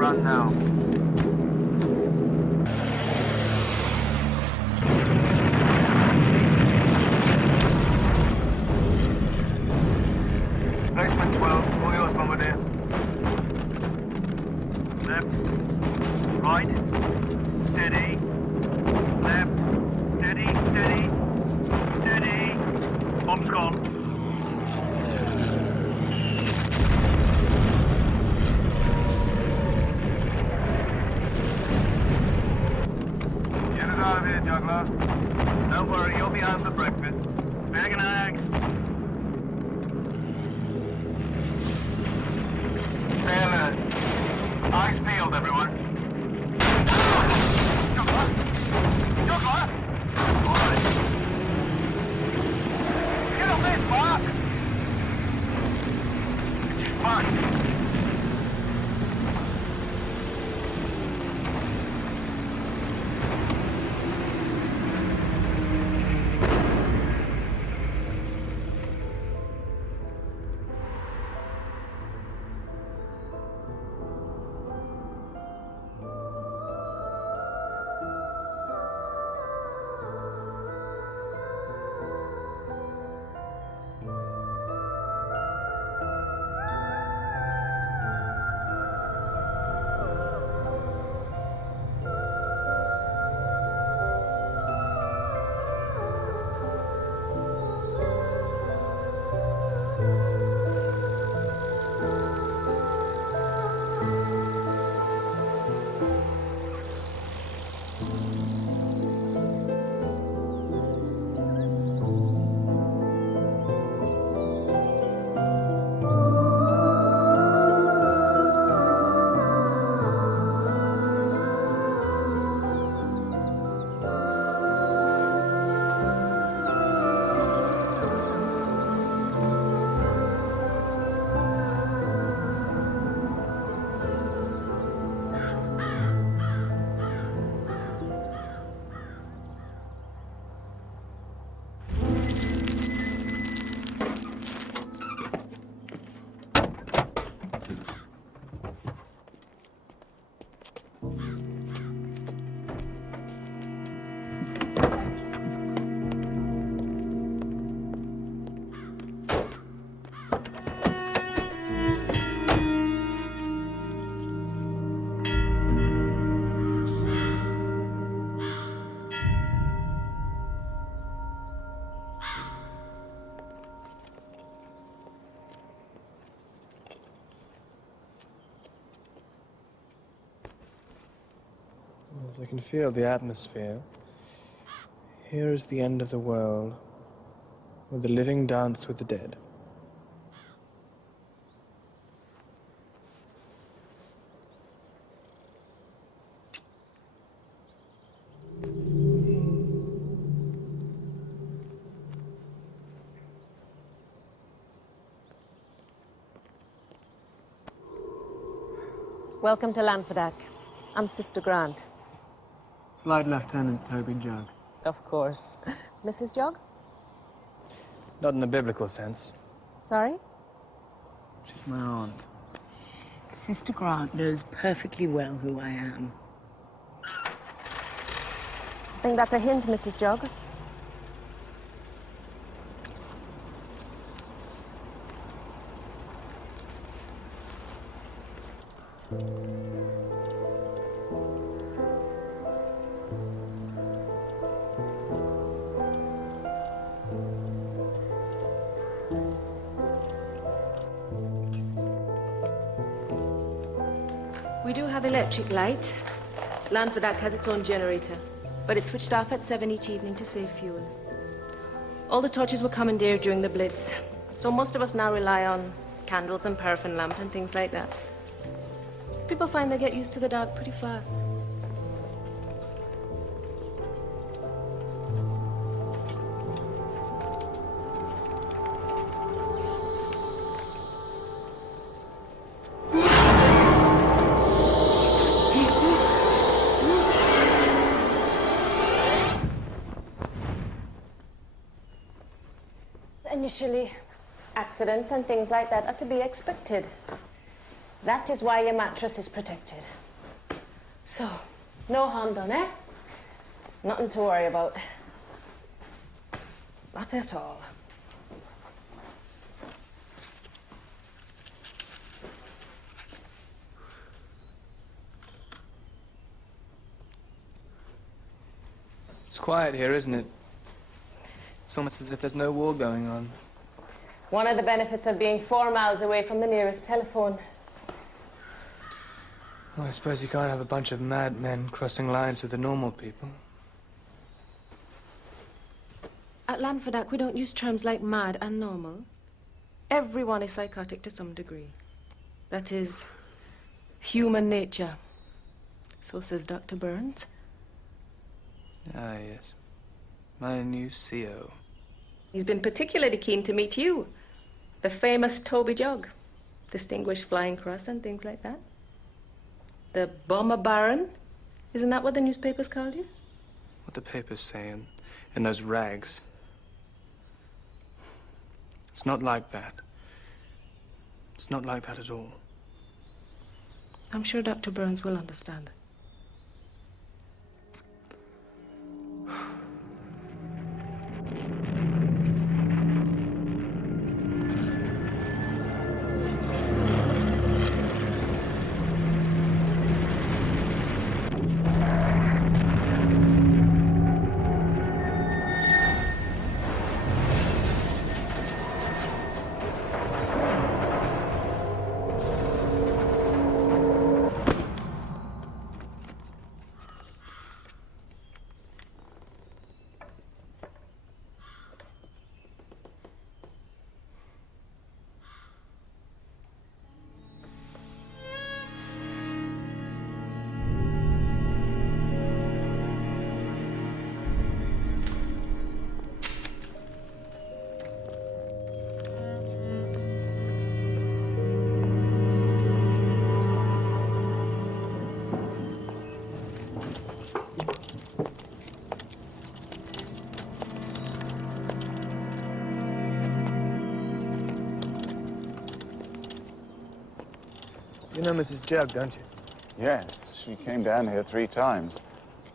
run now. Placement 12, all yours, Bombardier. Left, right, steady, left, steady, steady, steady. Bomb's gone. Get us out of here, juggler. Don't worry, you'll be home for breakfast. Bag and eggs. Stay alert. Eyes peeled, everyone. Juggler! Juggler! All right. Get up there, Mark! It's fine. As I can feel the atmosphere, here is the end of the world, where the living dance with the dead. Welcome to Lanfadak. I'm Sister Grant. Flight Lieutenant Toby Jug. Of course. Mrs. Jog? Not in the biblical sense. Sorry? She's my aunt. Sister Grant knows perfectly well who I am. Think that's a hint, Mrs. Jog? We do have electric light. Lanfadak has its own generator, but it's switched off at 7 each evening to save fuel. All the torches were commandeered during the Blitz, so most of us now rely on candles and paraffin lamp and things like that. People find they get used to the dark pretty fast. Initially, accidents and things like that are to be expected. That is why your mattress is protected. So, no harm done, eh? Nothing to worry about. Not at all. It's quiet here, isn't it? It's almost as if there's no war going on. One of the benefits of being 4 miles away from the nearest telephone. Well, I suppose you can't have a bunch of madmen crossing lines with the normal people. At Lanfedac, we don't use terms like mad and normal. Everyone is psychotic to some degree. That is human nature. So says Dr. Burns. Ah, yes. My new CO. He's been particularly keen to meet you. The famous Toby Jog. Distinguished Flying Cross and things like that. The Bomber Baron. Isn't that what the newspapers called you? What the papers say in those rags. It's not like that. It's not like that at all. I'm sure Dr. Burns will understand. You know Mrs. Jug, don't you? Yes, she came down here 3 times.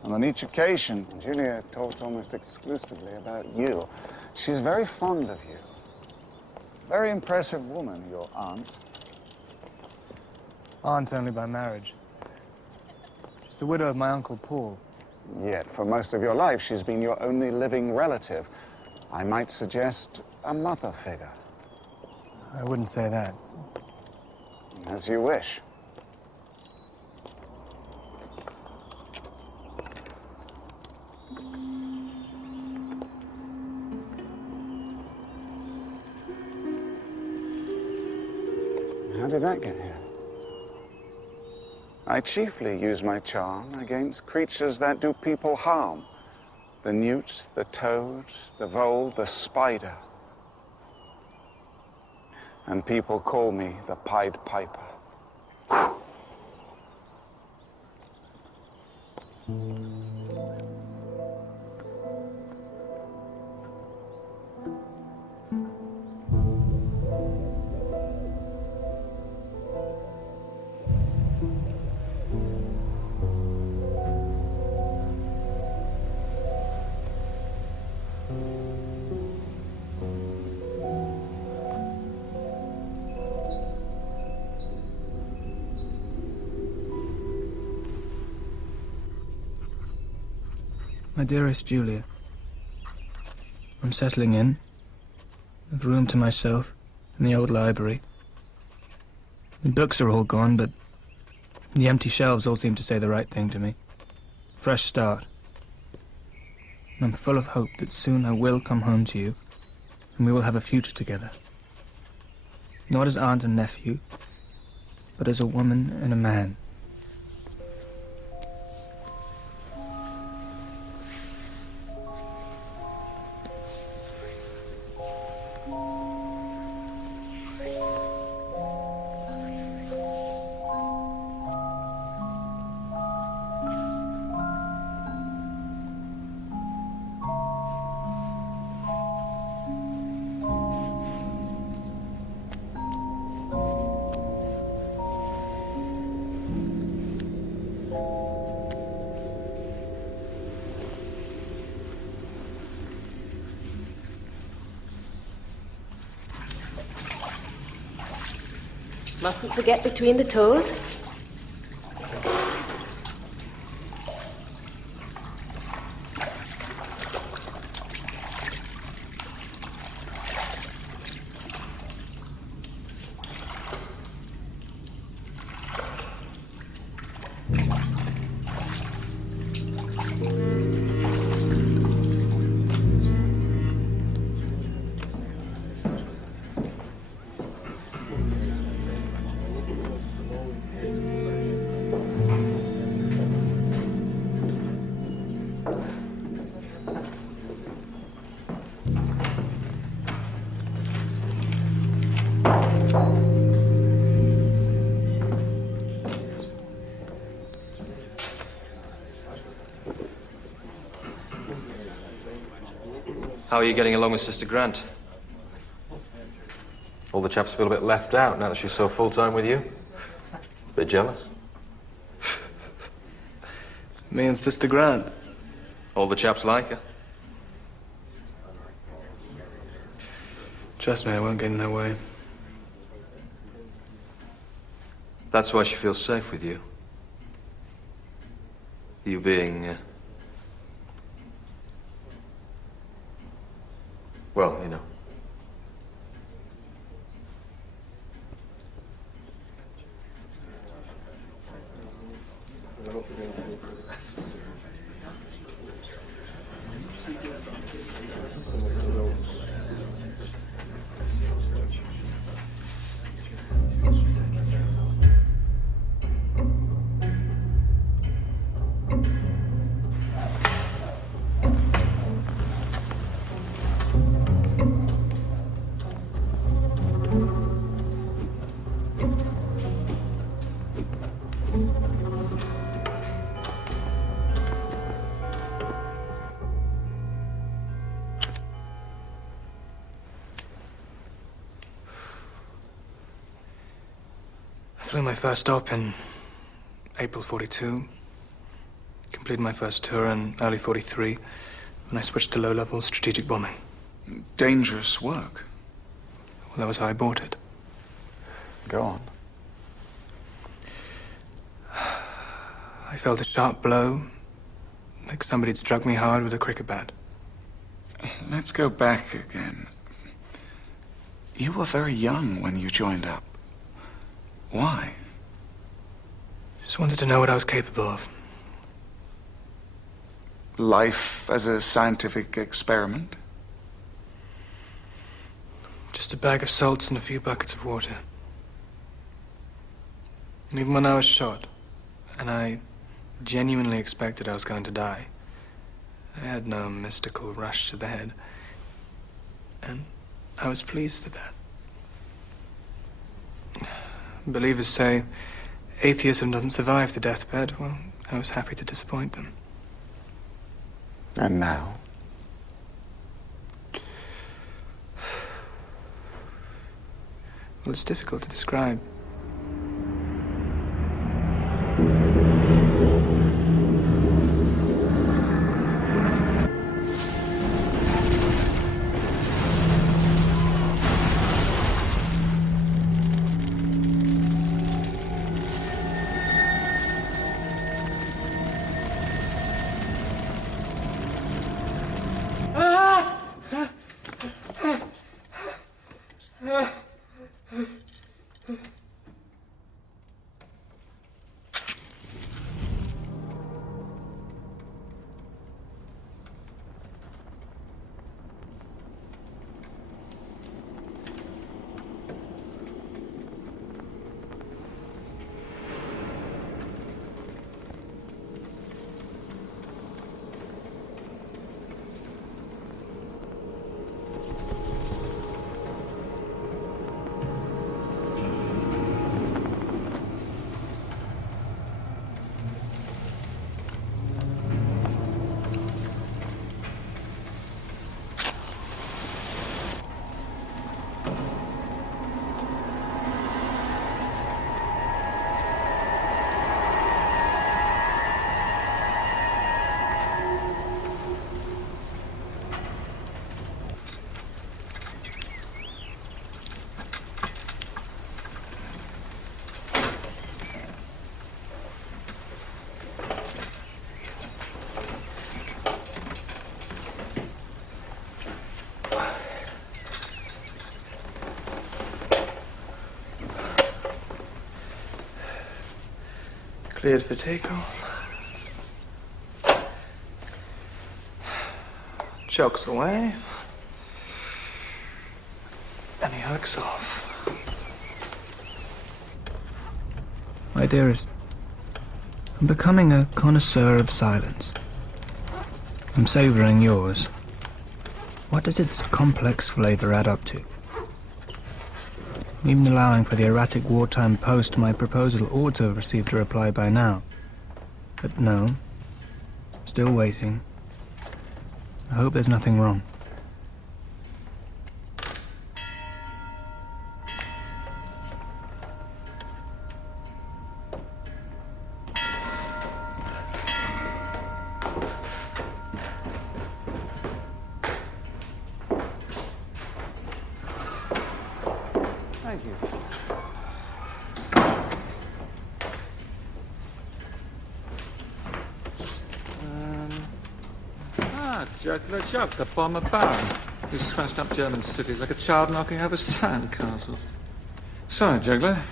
And on each occasion, Julia talked almost exclusively about you. She's very fond of you. Very impressive woman, your aunt. Aunt only by marriage. She's the widow of my Uncle Paul. Yet, for most of your life, she's been your only living relative. I might suggest a mother figure. I wouldn't say that. As you wish. How did that get here? I chiefly use my charm against creatures that do people harm. The newt, the toad, the vole, the spider. And people call me the Pied Piper. My dearest Julia, I'm settling in. I've room to myself in the old library. The books are all gone, but the empty shelves all seem to say the right thing to me. Fresh start. And I'm full of hope that soon I will come home to you, and we will have a future together. Not as aunt and nephew, but as a woman and a man. Mustn't forget between the toes. How are you getting along with Sister Grant? All the chaps feel a bit left out now that she's so full-time with you? A bit jealous? Me and Sister Grant. All the chaps like her? Trust me, I won't get in their way. That's why she feels safe with you. You being... well, you know. I flew my first stop in April 42. Completed my first tour in early 43 when I switched to low-level strategic bombing. Dangerous work. Well, that was how I bought it. Go on. I felt a sharp blow, like somebody'd struck me hard with a cricket bat. Let's go back again. You were very young when you joined up. Why? Just wanted to know what I was capable of. Life as a scientific experiment? Just a bag of salts and a few buckets of water. And even when I was shot, and I genuinely expected I was going to die, I had no mystical rush to the head. And I was pleased at that. Believers say atheism doesn't survive the deathbed. Well, I was happy to disappoint them. And now? Well, it's difficult to describe. cleared for takeoff. Chokes away. And he hooks off. My dearest, I'm becoming a connoisseur of silence. I'm savouring yours. What does its complex flavour add up to? Even allowing for the erratic wartime post, my proposal ought to have received a reply by now. But no. Still waiting. I hope there's nothing wrong. Thank you. Juggler Jug, the bomber baron, who smashed up German cities like a child knocking over sandcastles. Sorry, Juggler,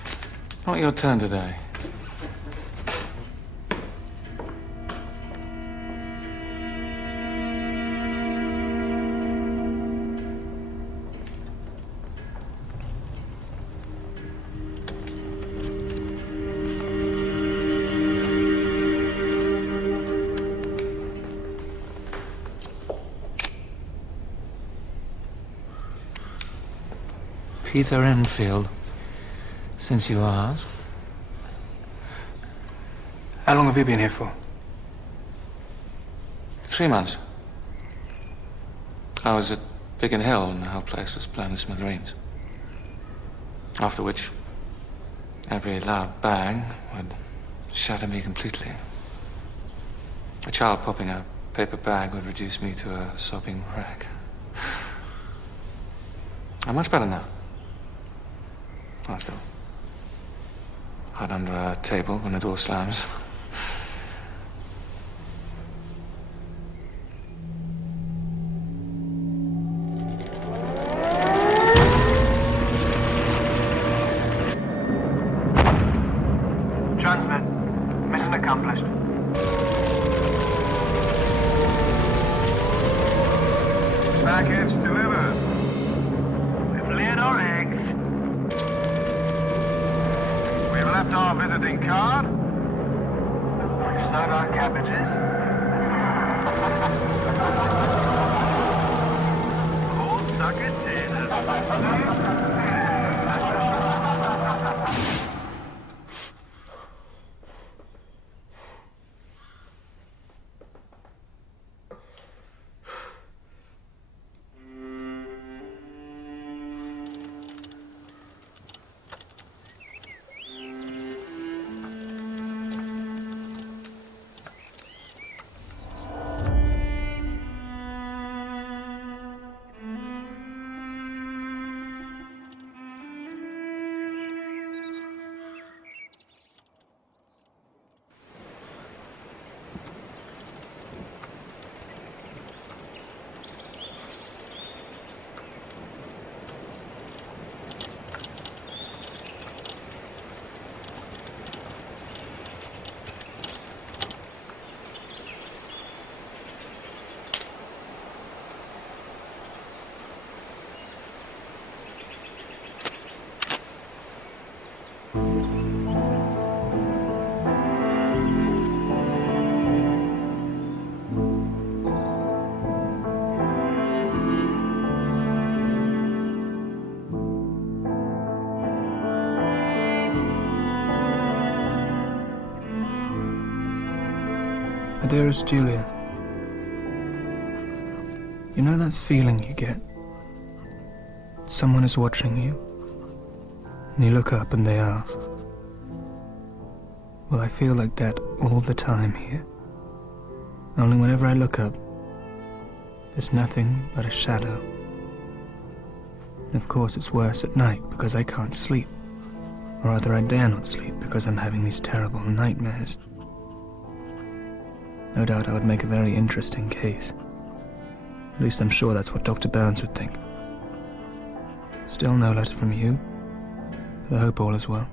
not your turn today. Peter Enfield, since you asked. How long have you been here for? 3 months. I was at Biggin Hill and the whole place was blown to smithereens. After which, every loud bang would shatter me completely. A child popping a paper bag would reduce me to a sopping wreck. I'm much better now. I'm still hide under a table when the door slams. Transmit. Mission accomplished. Package delivered. We've laid our eggs. We've left our visiting card. We've sowed our cabbages. Old sucker taters. My dearest Julia, you know that feeling you get? Someone is watching you, and you look up and they are. Well, I feel like that all the time here. Only whenever I look up, there's nothing but a shadow. And of course it's worse at night because I can't sleep. Or rather I dare not sleep because I'm having these terrible nightmares. No doubt I would make a very interesting case. At least I'm sure that's what Dr. Burns would think. Still no letter from you, but I hope all is well.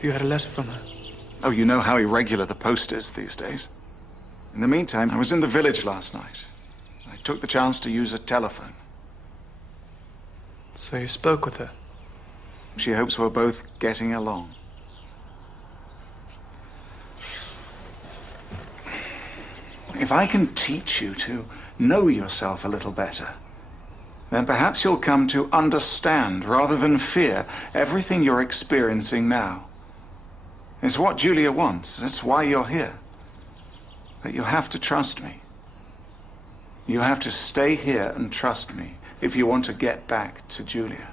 Have you had a letter from her? Oh, you know how irregular the post is these days. In the meantime, I was in the village last night. I took the chance to use a telephone. So you spoke with her? She hopes we're both getting along. If I can teach you to know yourself a little better, then perhaps you'll come to understand, rather than fear, everything you're experiencing now. It's what Julia wants. That's why you're here. But you have to trust me. You have to stay here and trust me if you want to get back to Julia.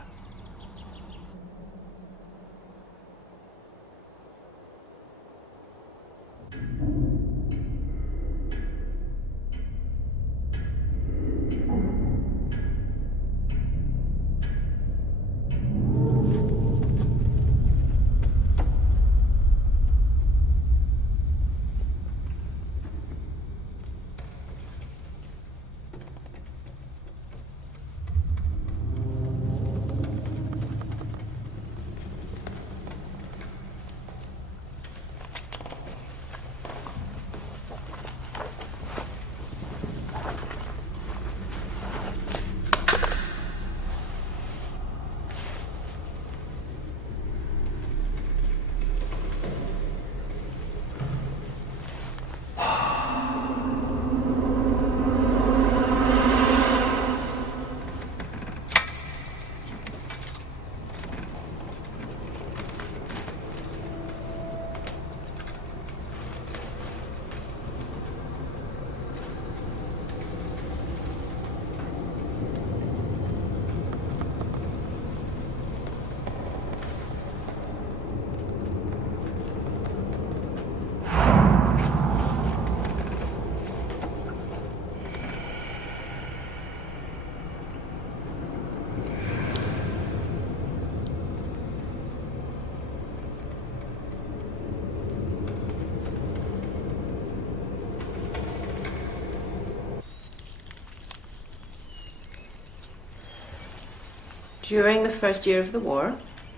During the first year of the war,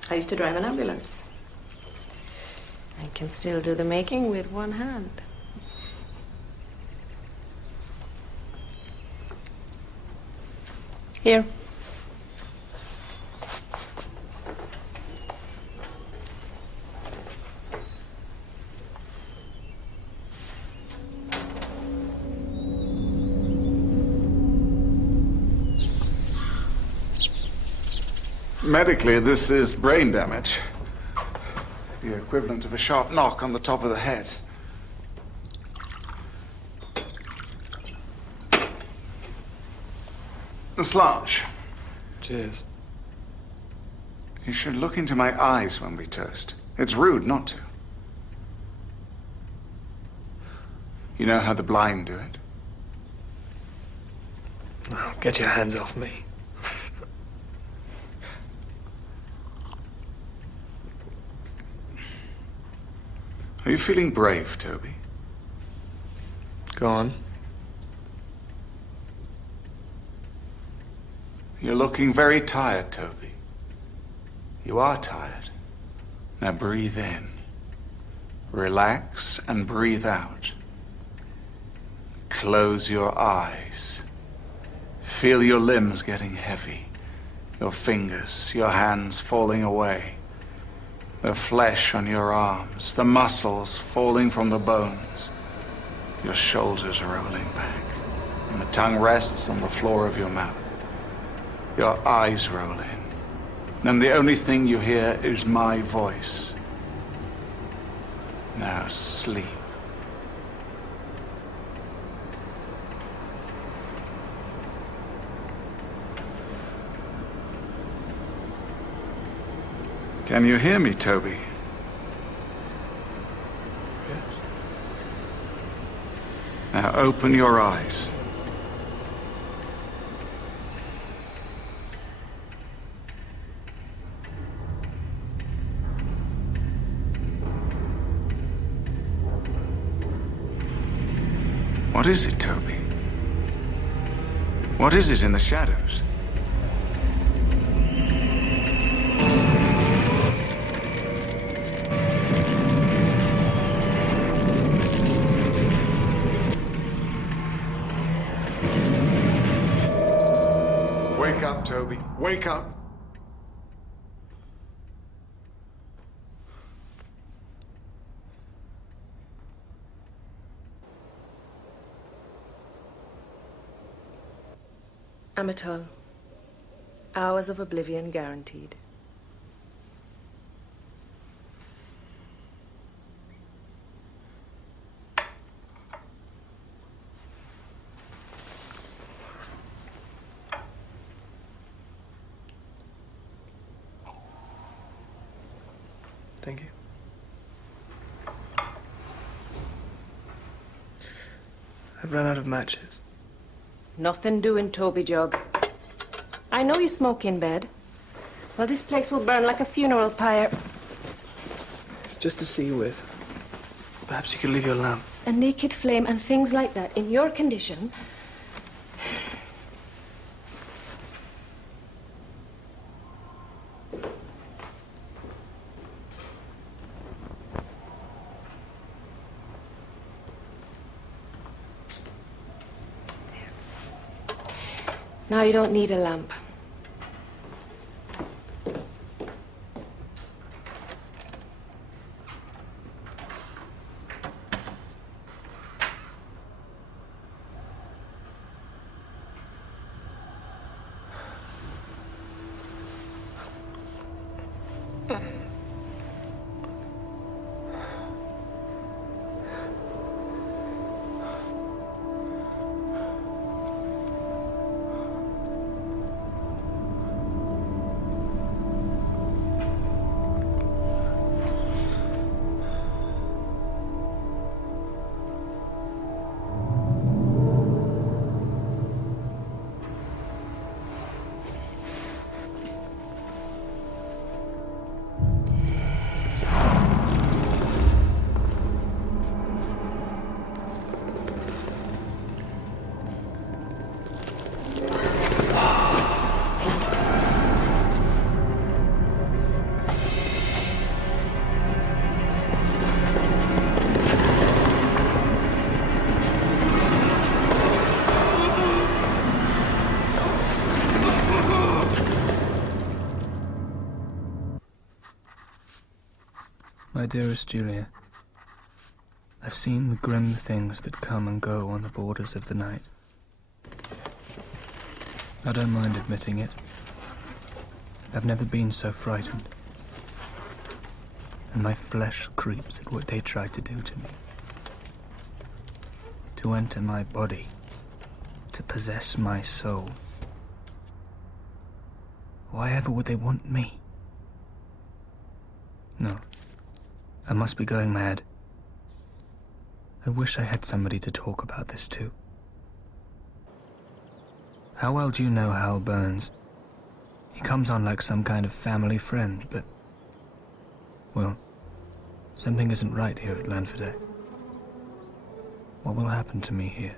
I used to drive an ambulance. I can still do the making with one hand. Here. Medically, this is brain damage. The equivalent of a sharp knock on the top of the head. This large. Cheers. You should look into my eyes when we toast. It's rude not to. You know how the blind do it? Oh, get your hands off me. Are you feeling brave, Toby? Go on. You're looking very tired, Toby. You are tired. Now breathe in. Relax and breathe out. Close your eyes. Feel your limbs getting heavy. Your fingers, your hands falling away. The flesh on your arms, the muscles falling from the bones. Your shoulders rolling back. And the tongue rests on the floor of your mouth. Your eyes roll in. And the only thing you hear is my voice. Now sleep. Can you hear me, Toby? Yes. Now open your eyes. What is it, Toby? What is it in the shadows? up, Toby. Wake up. Amatol. Hours of oblivion guaranteed. Thank you. I've run out of matches. Nothing doing, Toby Jug. I know you smoke in bed. Well, this place will burn like a funeral pyre. It's just to see you with. Perhaps you could leave your lamp. A naked flame and things like that in your condition. Now you don't need a lamp. My dearest Julia, I've seen the grim things that come and go on the borders of the night. I don't mind admitting it. I've never been so frightened. And my flesh creeps at what they try to do to me. To enter my body, to possess my soul. Why ever would they want me? No. I must be going mad. I wish I had somebody to talk about this to. How well do you know Hal Burns? He comes on like some kind of family friend, but... well, something isn't right here at Lanford. What will happen to me here?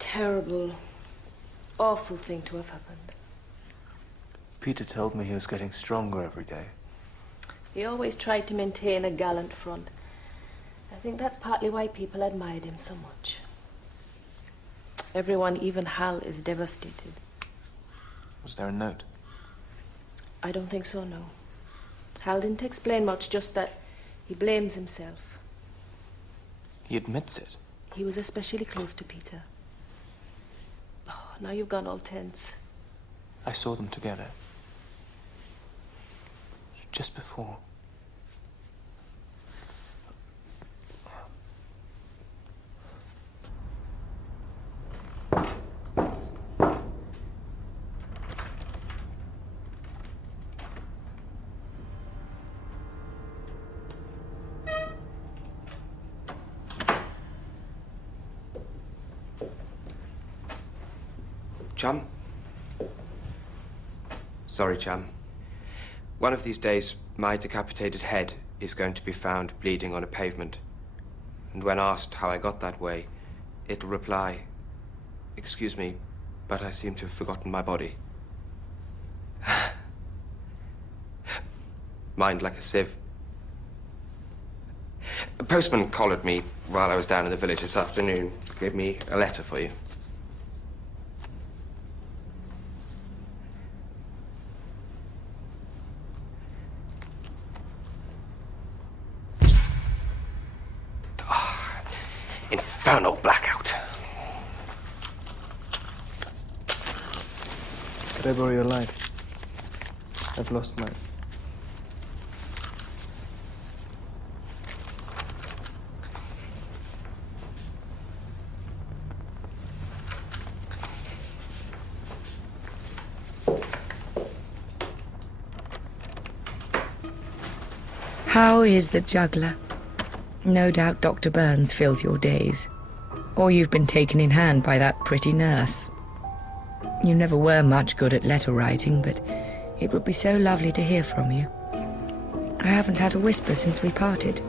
Terrible, awful thing to have happened. Peter told me he was getting stronger every day. He always tried to maintain a gallant front. I think that's partly why people admired him so much. Everyone, even Hal, is devastated. Was there a note? I don't think so, no. Hal didn't explain much, just that he blames himself. He admits it. He was especially close to Peter. Oh, now you've gone all tense. I saw them together. Just before. Chum? Sorry, Chum. One of these days, my decapitated head is going to be found bleeding on a pavement. And when asked how I got that way, it'll reply, "Excuse me, but I seem to have forgotten my body." Mind like a sieve. A postman collared me while I was down in the village this afternoon. Gave me a letter for you. Infernal blackout. Could I borrow your light? I've lost mine. How is the juggler? No doubt Dr. Burns fills your days. Or you've been taken in hand by that pretty nurse. You never were much good at letter writing, but it would be so lovely to hear from you. I haven't had a whisper since we parted.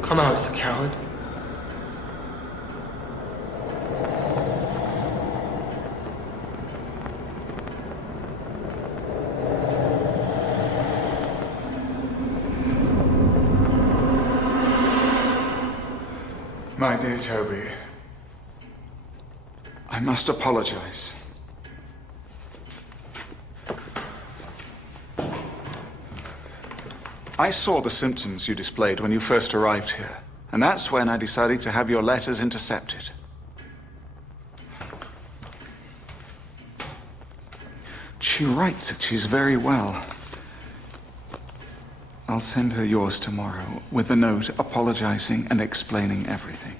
Come out, you coward. My dear Toby, I must apologize. I saw the symptoms you displayed when you first arrived here, and that's when I decided to have your letters intercepted. She writes that she's very well. I'll send her yours tomorrow with a note apologizing and explaining everything.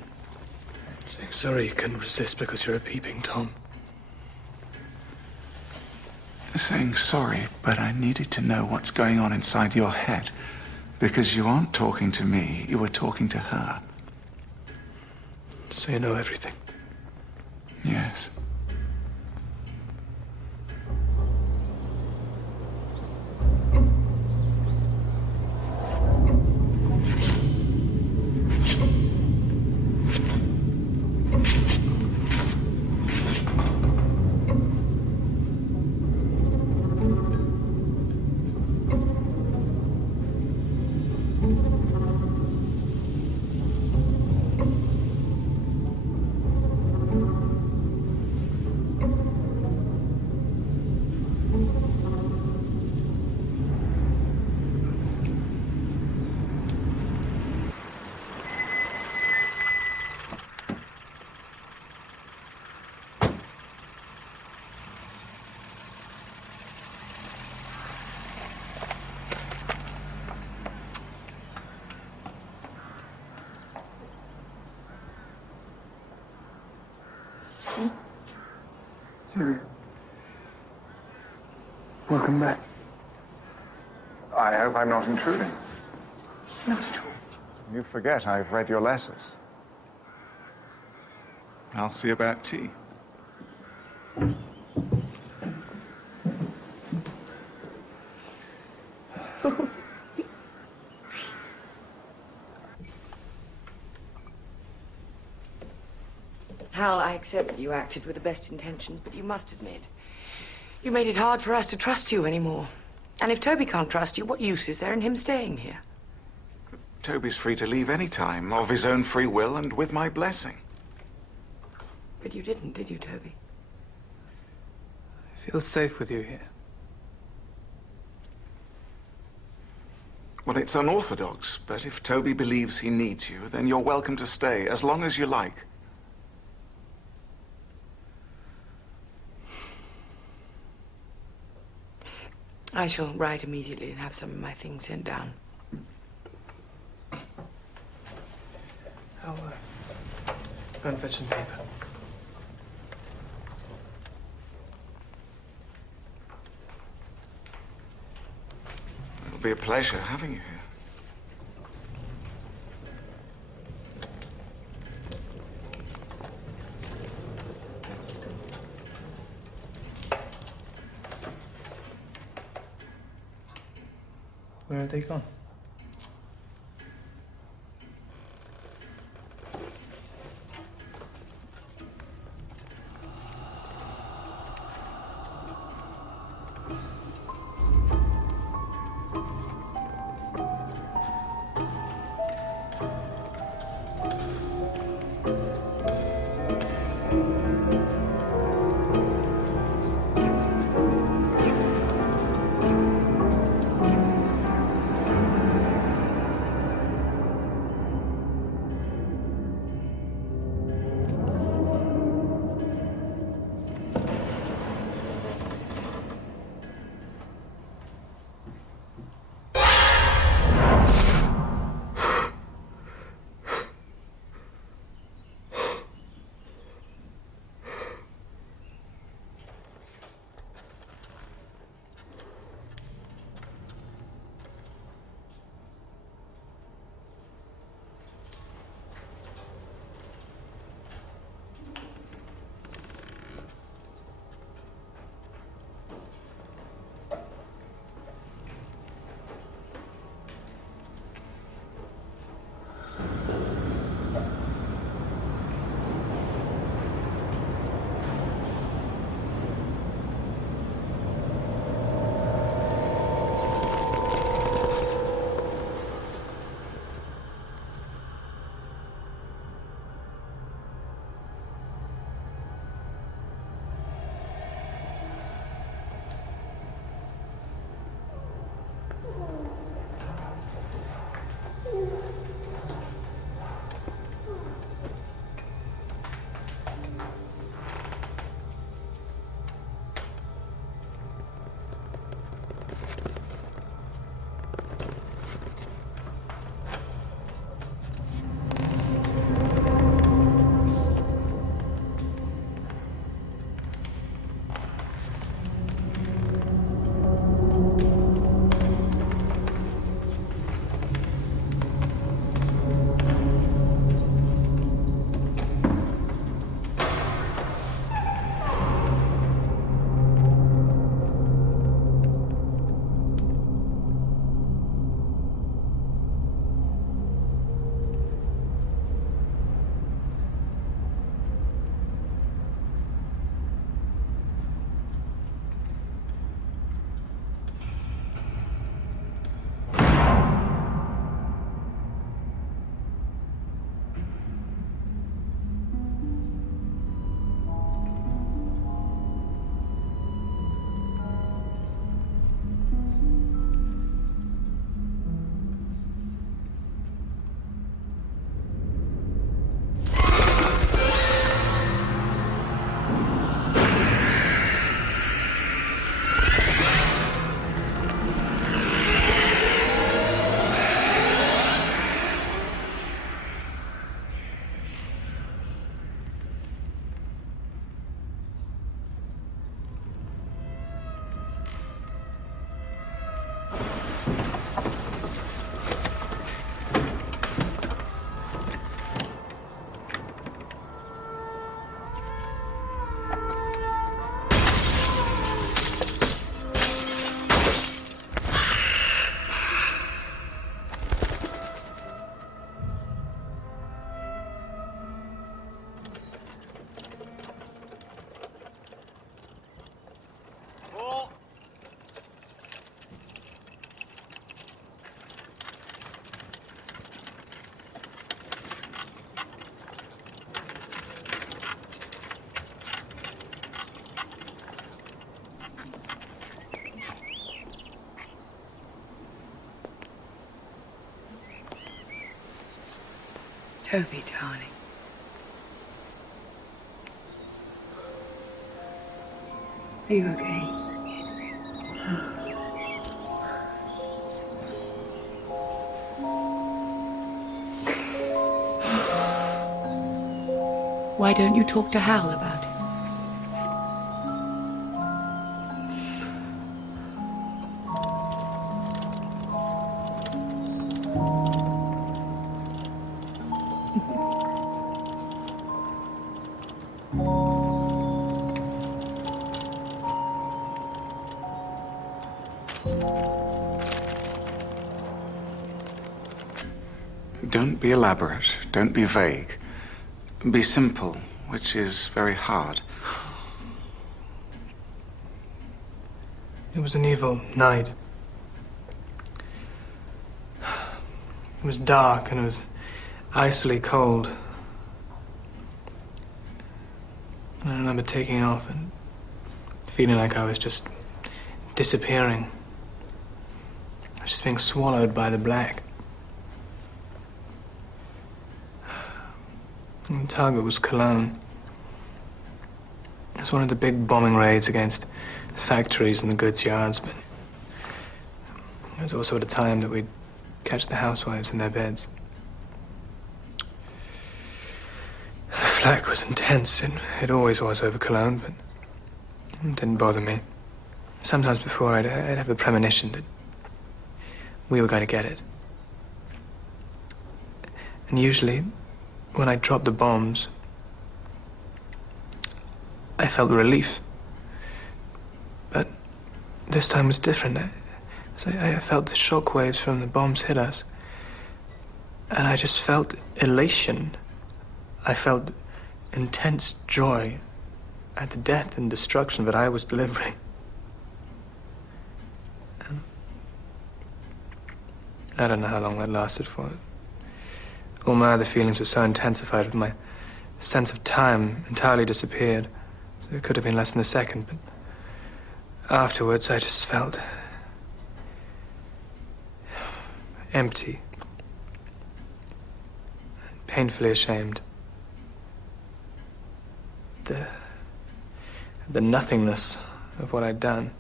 Saying sorry you couldn't resist because you're a peeping Tom. Saying sorry, but I needed to know what's going on inside your head. Because you aren't talking to me, you were talking to her. So you know everything. Yes. Julia. Welcome back. I hope I'm not intruding. Not at all. You forget I've read your letters. I'll see about tea. Hal, I accept you acted with the best intentions, but you must admit, you made it hard for us to trust you anymore. And if Toby can't trust you, what use is there in him staying here? Toby's free to leave any time, of his own free will and with my blessing. But you didn't, did you, Toby? I feel safe with you here. Well, it's unorthodox, but if Toby believes he needs you, then you're welcome to stay, as long as you like. I shall write immediately and have some of my things sent down. I'll go and fetch some paper. It'll be a pleasure having you here. Where have they gone? Toby, darling. Are you okay? Why don't you talk to Hal about it? Don't be elaborate. Don't be vague. Be simple, which is very hard. It was an evil night. It was dark and it was icily cold. And I remember taking off and feeling like I was just disappearing. I was just being swallowed by the black. And the target was Cologne. It was one of the big bombing raids against factories and the goods yards, but it was also at a time that we'd catch the housewives in their beds. The flak was intense. It always was over Cologne, but it didn't bother me. Sometimes before I'd have a premonition that we were going to get it. And usually, when I dropped the bombs, I felt relief. But this time was different. I felt the shock waves from the bombs hit us. And I just felt elation. I felt intense joy at the death and destruction that I was delivering. And I don't know how long that lasted for. All my other feelings were so intensified that my sense of time entirely disappeared. So it could have been less than a second, but afterwards I just felt empty, painfully ashamed. The nothingness of what I'd done.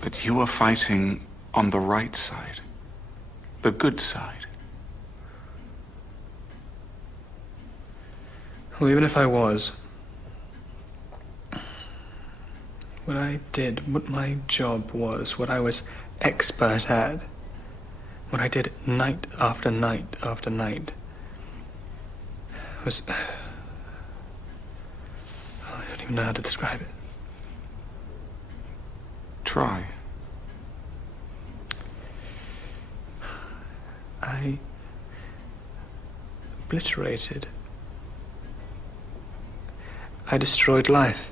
But you were fighting on the right side, the good side. Well, even if I was, what I did, what my job was, what I was expert at, what I did night after night after night, was... I don't even know how to describe it. Try. I obliterated. I destroyed life.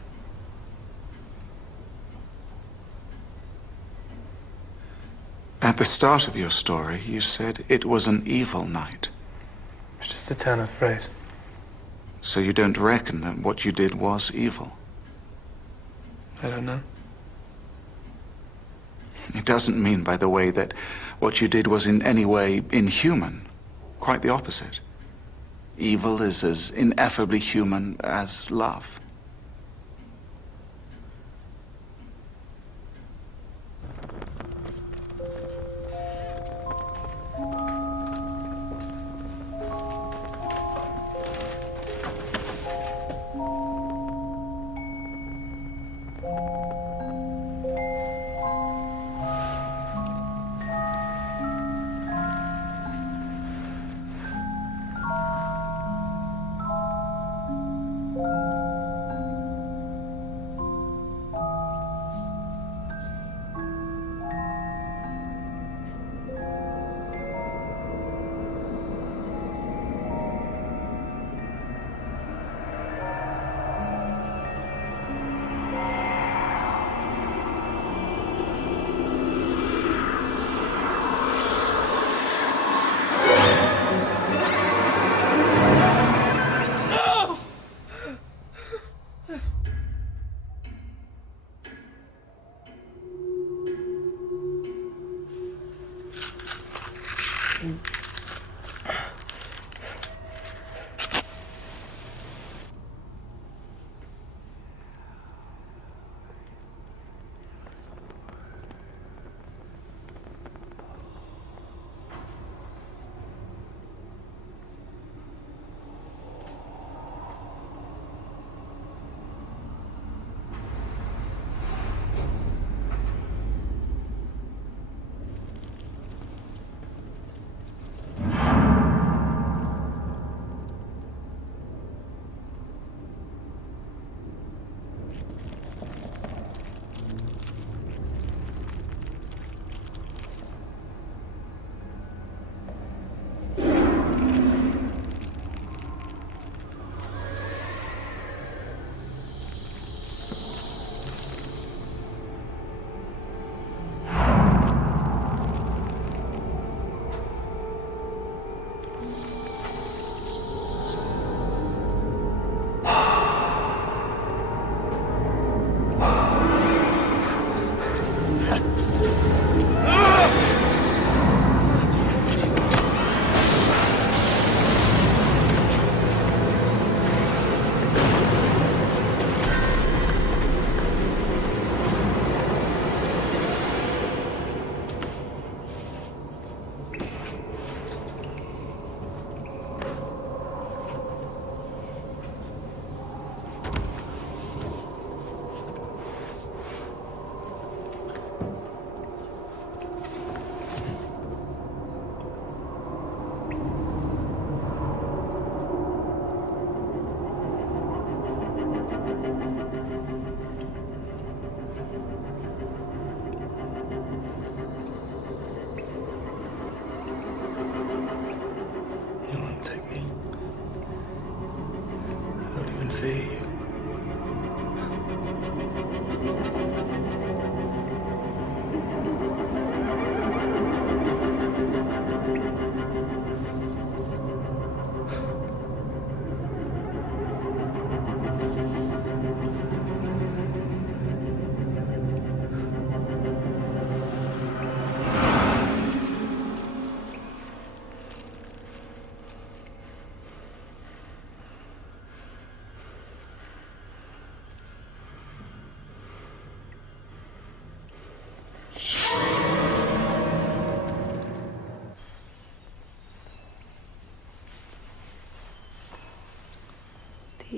At the start of your story, you said it was an evil night. It's just a turn of phrase. So you don't reckon that what you did was evil? I don't know. It doesn't mean, by the way, that what you did was in any way inhuman. Quite the opposite. Evil is as ineffably human as love.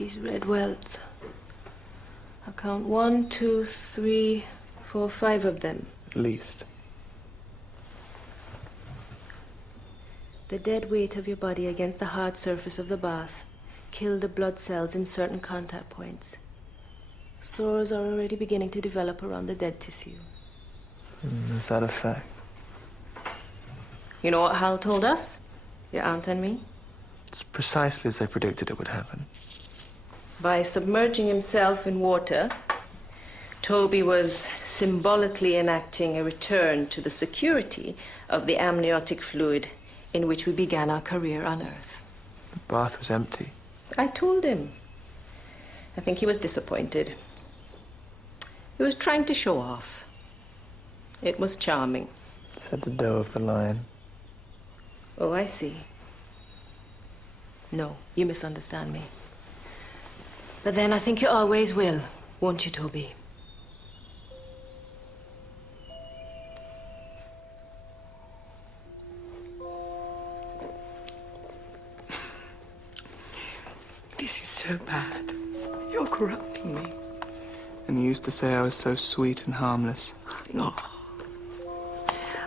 these red welts. I'll count 1, 2, 3, 4, 5 of them. At least. The dead weight of your body against the hard surface of the bath killed the blood cells in certain contact points. Sores are already beginning to develop around the dead tissue. Is that a fact? You know what Hal told us? Your aunt and me? It's precisely as I predicted it would happen. By submerging himself in water, Toby was symbolically enacting a return to the security of the amniotic fluid in which we began our career on Earth. The bath was empty. I told him. I think he was disappointed. He was trying to show off. It was charming. Said the doe of the lion. Oh, I see. No, you misunderstand me. But then I think you always will, won't you, Toby? This is so bad. You're corrupting me. And you used to say I was so sweet and harmless. Oh.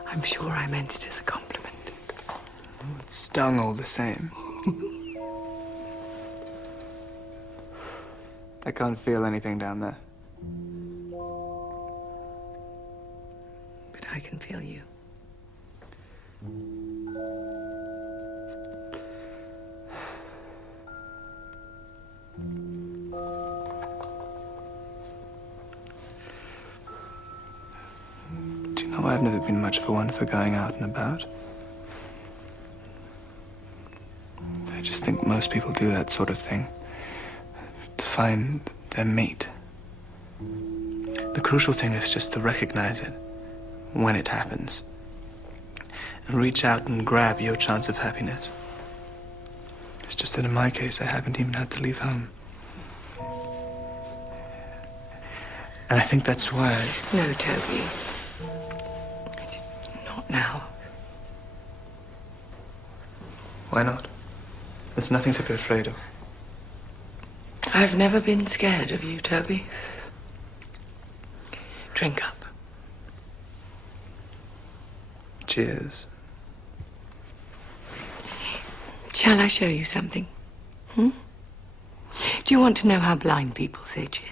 I'm sure I meant it as a compliment. It stung all the same. I can't feel anything down there. But I can feel you. Do you know, I've never been much of a one for going out and about. I just think most people do that sort of thing to find their mate. The crucial thing is just to recognize it when it happens and reach out and grab your chance of happiness. It's just that in my case, I haven't even had to leave home. And I think that's why... No, Toby. Not now. Why not? There's nothing to be afraid of. I've never been scared of you, Toby. Drink up. Cheers. Shall I show you something? Do you want to know how blind people say cheers?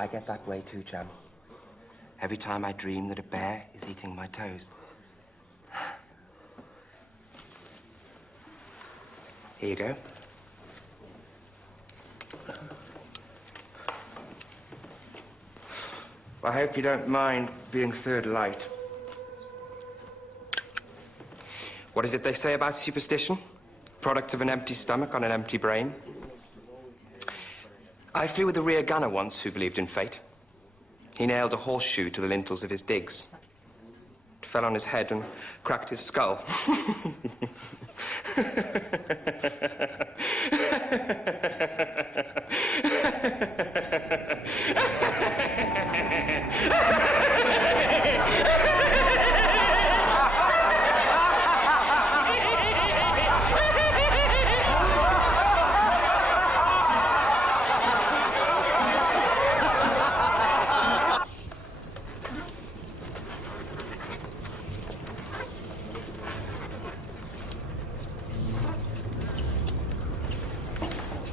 I get that way too, Jam. Every time I dream that a bear is eating my toes. Here you go. I hope you don't mind being third light. What is it they say about superstition? Product of an empty stomach on an empty brain? I flew with a rear gunner once who believed in fate. He nailed a horseshoe to the lintels of his digs. It fell on his head and cracked his skull.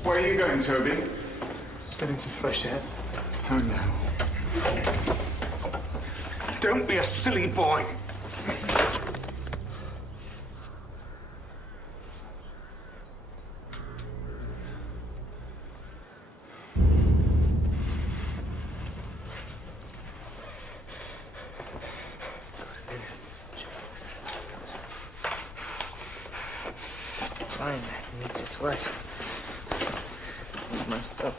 Where are you going, Toby? Just getting some fresh air. Oh, no. Don't be a silly boy. right. I messed up.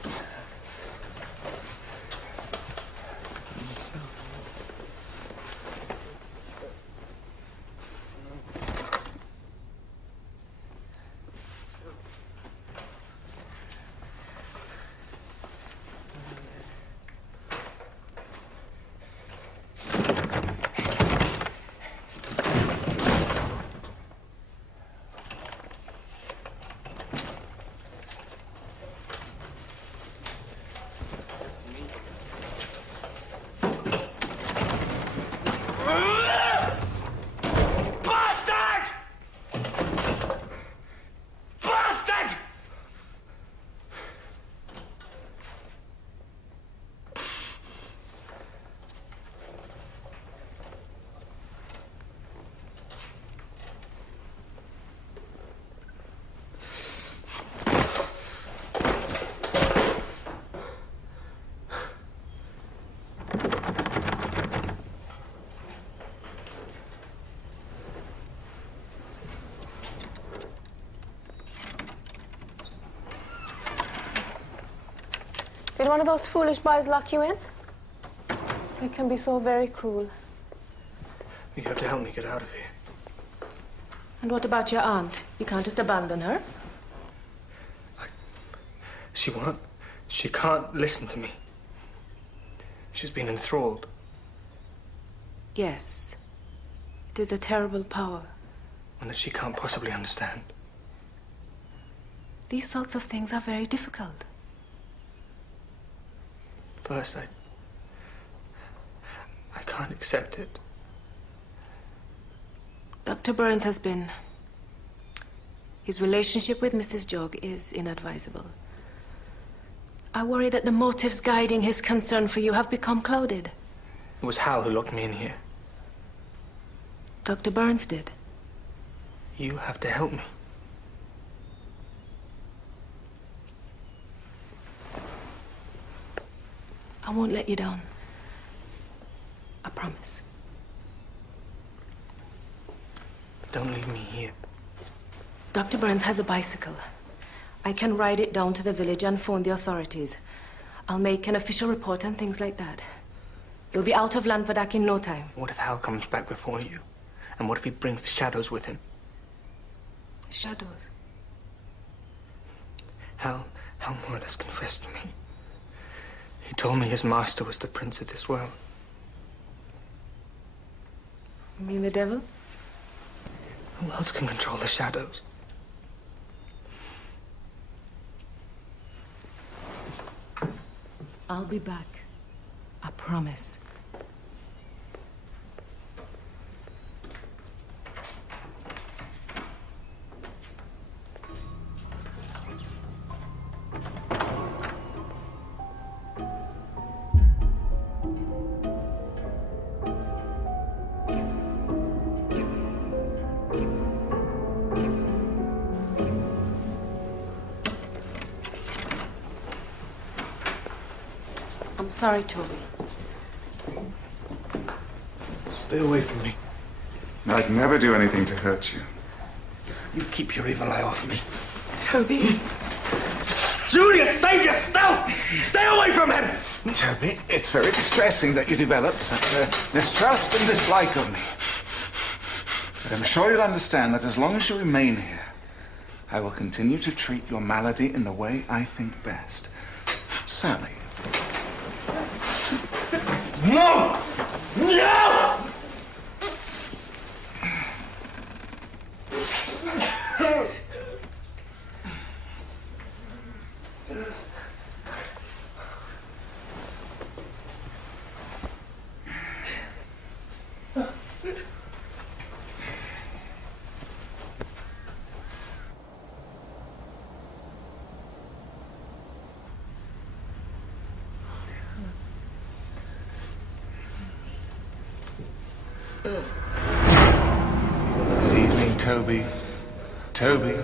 Did one of those foolish boys lock you in? They can be so very cruel. You have to help me get out of here. And what about your aunt? You can't just abandon her. She won't. She can't listen to me. She's been enthralled. Yes. It is a terrible power. One that she can't possibly understand. These sorts of things are very difficult. First, I can't accept it. Dr. Burns has been... His relationship with Mrs. Jog is inadvisable. I worry that the motives guiding his concern for you have become clouded. It was Hal who locked me in here. Dr. Burns did. You have to help me. I won't let you down. I promise. Don't leave me here. Dr. Burns has a bicycle. I can ride it down to the village and phone the authorities. I'll make an official report and things like that. You'll be out of Lanvadak in no time. What if Hal comes back before you? And what if he brings the shadows with him? Shadows? Hal more or less confessed to me. He told me his master was the prince of this world. You mean the devil? Who else can control the shadows? I'll be back. I promise. I'm sorry, Toby. Stay away from me. I'd never do anything to hurt you. You keep your evil eye off me. Toby. Julia, save yourself! Stay away from him! Toby, it's very distressing that you developed such a mistrust and dislike of me. But I'm sure you'll understand that as long as you remain here, I will continue to treat your malady in the way I think best. Sally. No! No! Good evening, Toby. Toby.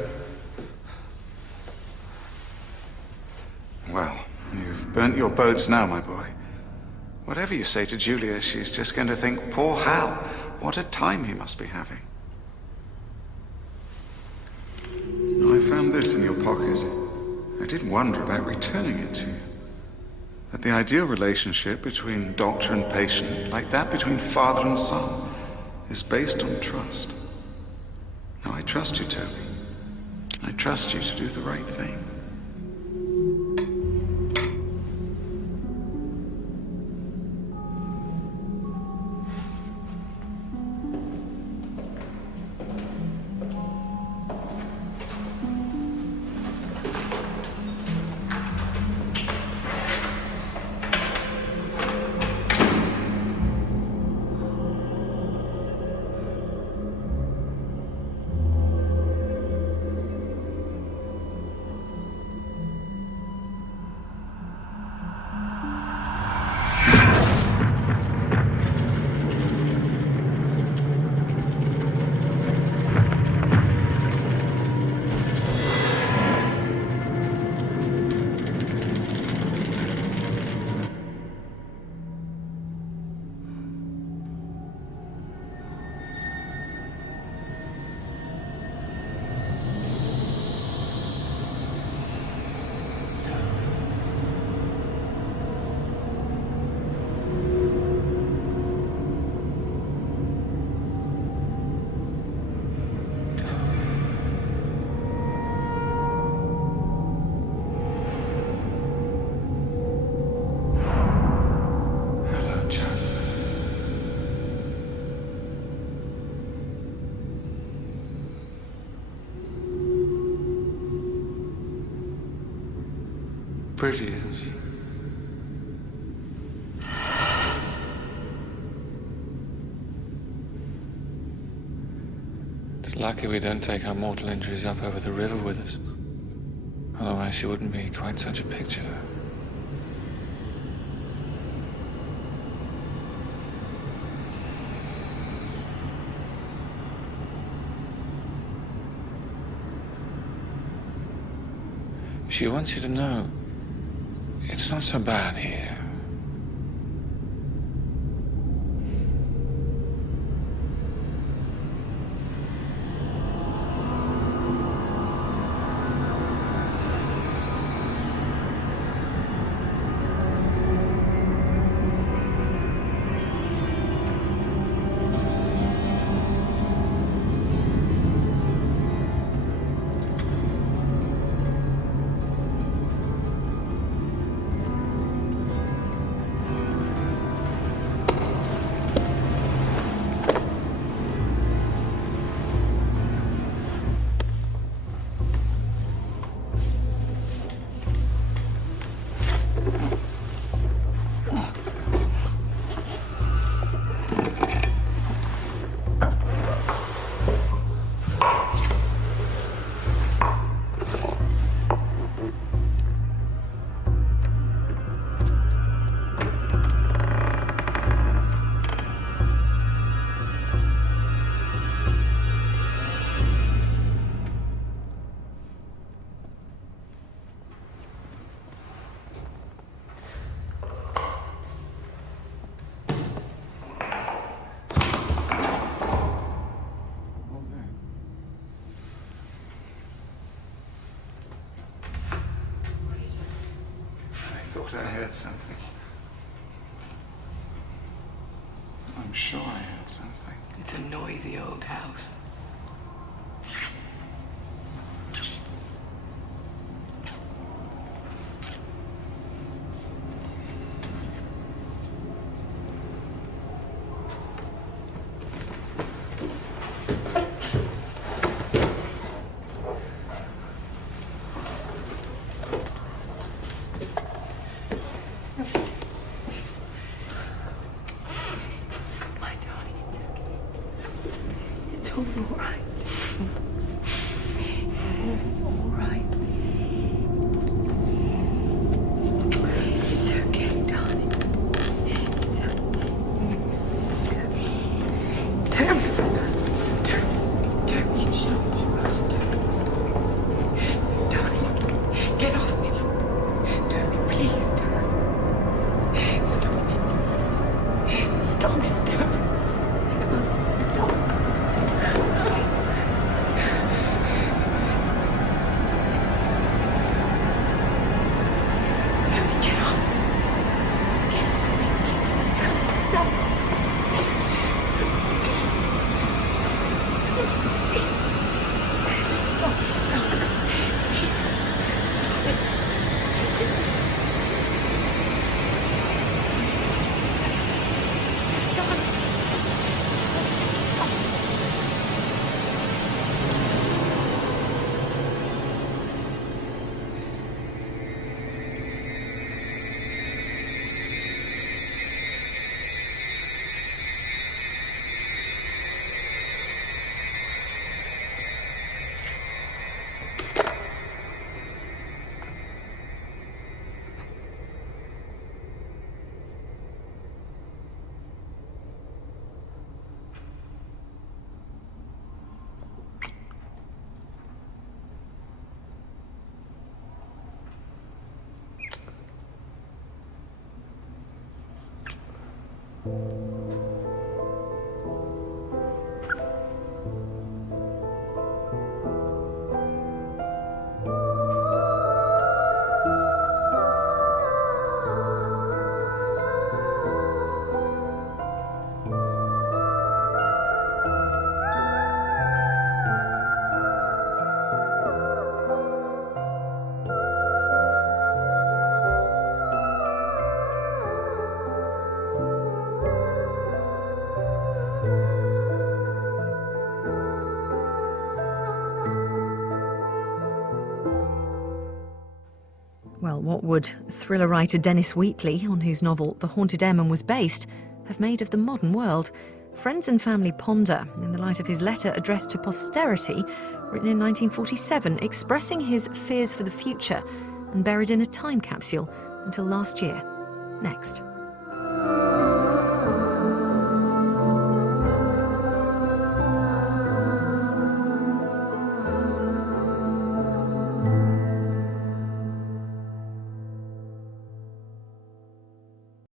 Well, you've burnt your boats now, my boy. Whatever you say to Julia, she's just going to think, poor Hal, what a time he must be having. I found this in your pocket. I did wonder about returning it to you. That the ideal relationship between doctor and patient, like that between father and son, is based on trust. Now, I trust you, Toby. I trust you to do the right thing. Pretty, isn't she? It's lucky we don't take our mortal injuries up over the river with us. Otherwise she wouldn't be quite such a picture. She wants you to know it's not so bad here. I heard something. I'm sure I heard something. It's a noisy old house. It's all Well, what would thriller writer Dennis Wheatley, on whose novel The Haunted Airman was based, have made of the modern world? Friends and family ponder in the light of his letter addressed to posterity, written in 1947, expressing his fears for the future and buried in a time capsule until last year. Next.